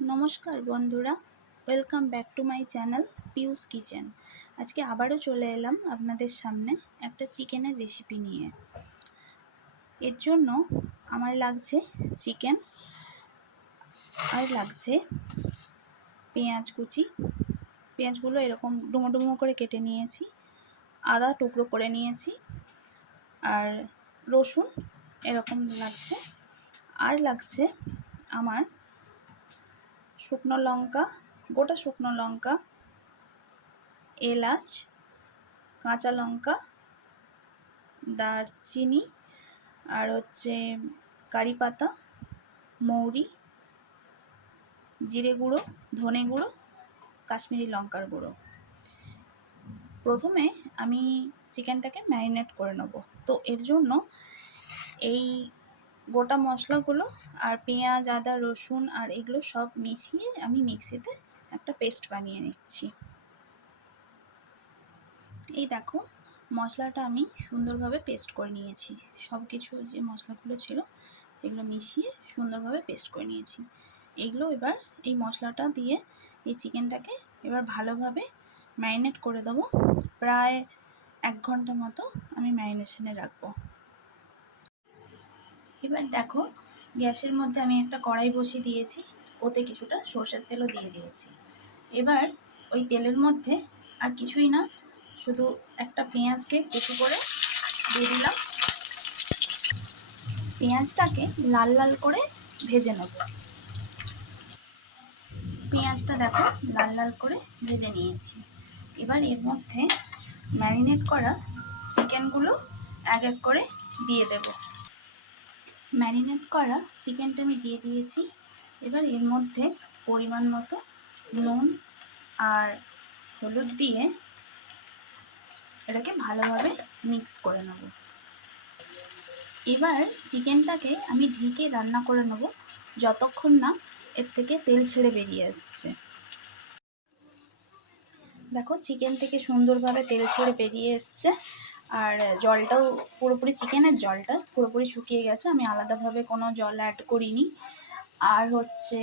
নমস্কার বন্ধুরা, welcome back to my channel পিউস kitchen. আজকে আবারও চলে এলাম আপনাদের সামনে একটা চিকেনের রেসিপি নিয়ে। এর জন্য আমার লাগছে চিকেন, আর লাগছে পেঁয়াজ কুচি। পেঁয়াজগুলো এরকম ডুমো ডুমো করে কেটে নিয়েছি, আদা টুকরো করে নিয়েছি, আর রসুন এরকম লাগছে। আর লাগছে আমার শুকনো লঙ্কা, গোটা শুকনো লঙ্কা, এলাচ, কাঁচা লঙ্কা, দারচিনি, আর হচ্ছে কারি পাতা, মৌরি, জিরে গুঁড়ো, ধনে গুঁড়ো, কাশ্মীরি লঙ্কার গুঁড়ো। প্রথমে আমি চিকেনটাকে ম্যারিনেট করে নেব। তো এর জন্য এই গোটা মশলাগুলো আর পেঁয়াজ, আদা, রসুন আর এগুলো সব মিশিয়ে আমি মিক্সিতে একটা পেস্ট বানিয়ে নিচ্ছি। এই দেখো, মশলাটা আমি সুন্দরভাবে পেস্ট করে নিয়েছি। সব কিছু যে মশলাগুলো ছিল এগুলো মিশিয়ে সুন্দরভাবে পেস্ট করে নিয়েছি। এগুলো এবার এই মশলাটা দিয়ে এই চিকেনটাকে এবার ভালোভাবে ম্যারিনেট করে দেবো। প্রায় 1 ঘন্টা মতো আমি ম্যারিনেশনে রাখবো। এবার দেখো, গ্যাসের মধ্যে আমি একটা কড়াই বসিয়ে দিয়েছি, ওতে কিছুটা সর্ষের তেলও দিয়ে দিয়েছি। এবার ওই তেলের মধ্যে আর কিছুই না, শুধু একটা পেঁয়াজকে কুচি করে দিয়ে দিলাম। পেঁয়াজটাকে লাল লাল করে ভেজে নেব। পেঁয়াজটা দেখো লাল লাল করে ভেজে নিয়েছি। এবার এর মধ্যে ম্যারিনেট করা চিকেনগুলো এক এক করে দিয়ে দেব। ম্যারিনেট করা চিকেনটা আমি দিয়ে দিয়েছি। এবার এর মধ্যে পরিমাণ মতো নুন আর হলুদ দিয়ে এটাকে ভালোভাবে মিক্স করে নেব। এবার চিকেনটাকে আমি ঢেকে রান্না করে নেব যতক্ষণ না এর থেকে তেল ছেড়ে বেরিয়ে আসছে। দেখো, চিকেন থেকে সুন্দরভাবে তেল ছেড়ে বেরিয়ে এসছে, আর জলটাও পুরোপুরি, চিকেনের জলটা পুরোপুরি শুকিয়ে গেছে। আমি আলাদাভাবে কোনো জল অ্যাড করিনি। আর হচ্ছে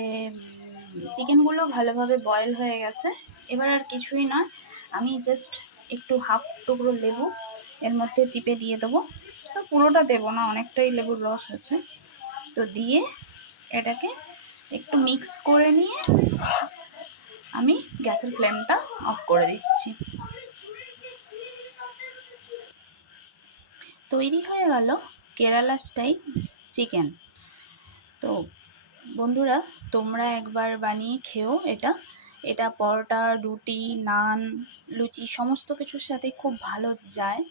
চিকেনগুলো ভালোভাবে বয়েল হয়ে গেছে। এবার আর কিছুই নয়, আমি জাস্ট একটু হাফ টুকরো লেবু এর মধ্যে চিপে দিয়ে দেবো। তো পুরোটা দেবো না, অনেকটাই লেবুর রস আছে। তো দিয়ে এটাকে একটু মিক্স করে নিয়ে আমি গ্যাসের ফ্লেমটা অফ করে দিচ্ছি। তৈরি হয়ে গেল কেরালা স্টাইল চিকেন। তো বন্ধুরা, তোমরা একবার বানিয়ে খেও। এটা পরোটা, রুটি, নান, লুচি সমস্ত কিছুর সাথে খুব ভালো যায়।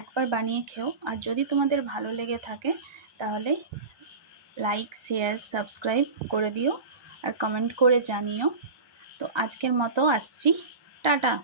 একবার বানিয়ে খেও। আর যদি তোমাদের ভালো লেগে থাকে তাহলে লাইক, শেয়ার, সাবস্ক্রাইব করে দিও আর কমেন্ট করে জানিও। তো আজকের মতো আসছি, টাটা।